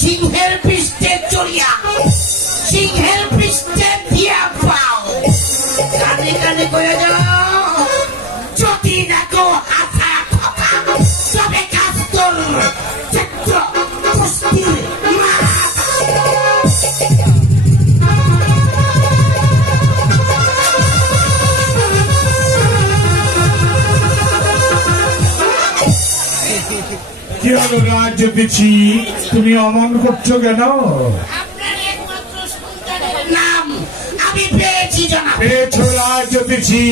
সিংহের পৃষ্ঠে চড়িয়া সিংহের পৃষ্ঠে দিয়া পাও কানে কানে করে যাও যদি দেখো হাতা ফাতা তবে কাস্তর চিত্র পুষ্টির কি হলো রাজ দিচ্ছি, তুমি অমন করছো কেন? আপনার একমাত্র সন্তানের নাম আমি পেয়েছি জনাব। পেয়েছো রাজ দিচ্ছি,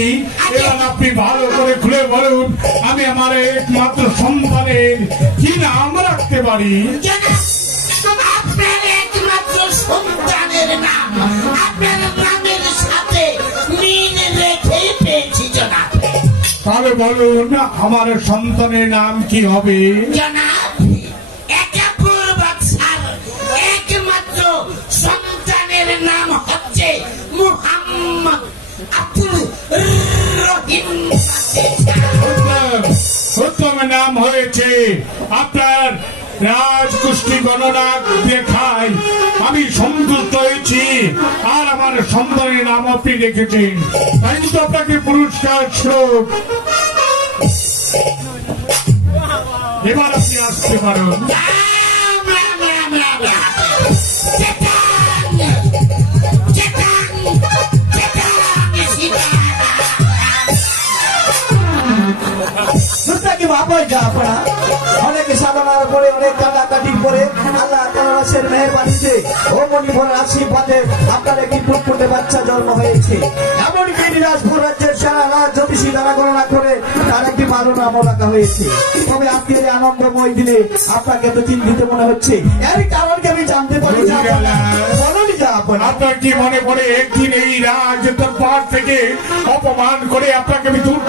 এবার আপনি ভালো করে খুলে বলুন আমি আমার একমাত্র সন্তানের কি নাম রাখতে পারি? জনাব, আপনার একমাত্র সন্তানের নাম আপনার নামের সাথে মিল রেখে পেয়েছি জনাব। তাহলে বলুন আমার সন্তানের নাম কি হবে? জনাব, একাপুর বাদশার একমাত্র সন্তানের নাম হচ্ছে মুহাম্মদ আব্দুল রহিম। উত্তম নাম হয়েছে। আপনার রাজকুষ্টি গণনা দেখায় আমি সন্তুষ্ট হয়েছি, আর আমার সন্তানের নাম আপনি রেখেছেন, তাই তো আপনাকে পুরস্কার স্বরূপ এবার আপনি আসতে পারেন। রাম রাম রাম রাম রাম। চেতান, চেতান, চেতান, সীতারাম। কি বাবা যা পড়া অনেক সাধনার পরে অনেক কাটাকাটির পরে আল্লাহ তাআলার মেহেরবানিতে ও মণিপুরের আশীর্বাদে আপনার একটি পুত্রতে বাচ্চা জন্ম হয়েছে। এমনকি দিনাজপুর রাজ্যের সারা রাত জ্যোতিষী দ্বারা গণনা করে তার একটি ভালো নামও রাখা হয়েছে। তবে আপনি এই আনন্দময় দিনে আপনাকে তো চিন্তিত মনে হচ্ছে, এর কারণকে আমি জানতে পারি না। বলুন যা আপনার কি মনে পড়ে একদিন এই রাজ দরবার থেকে অপমান করে আপনাকে আমি দূর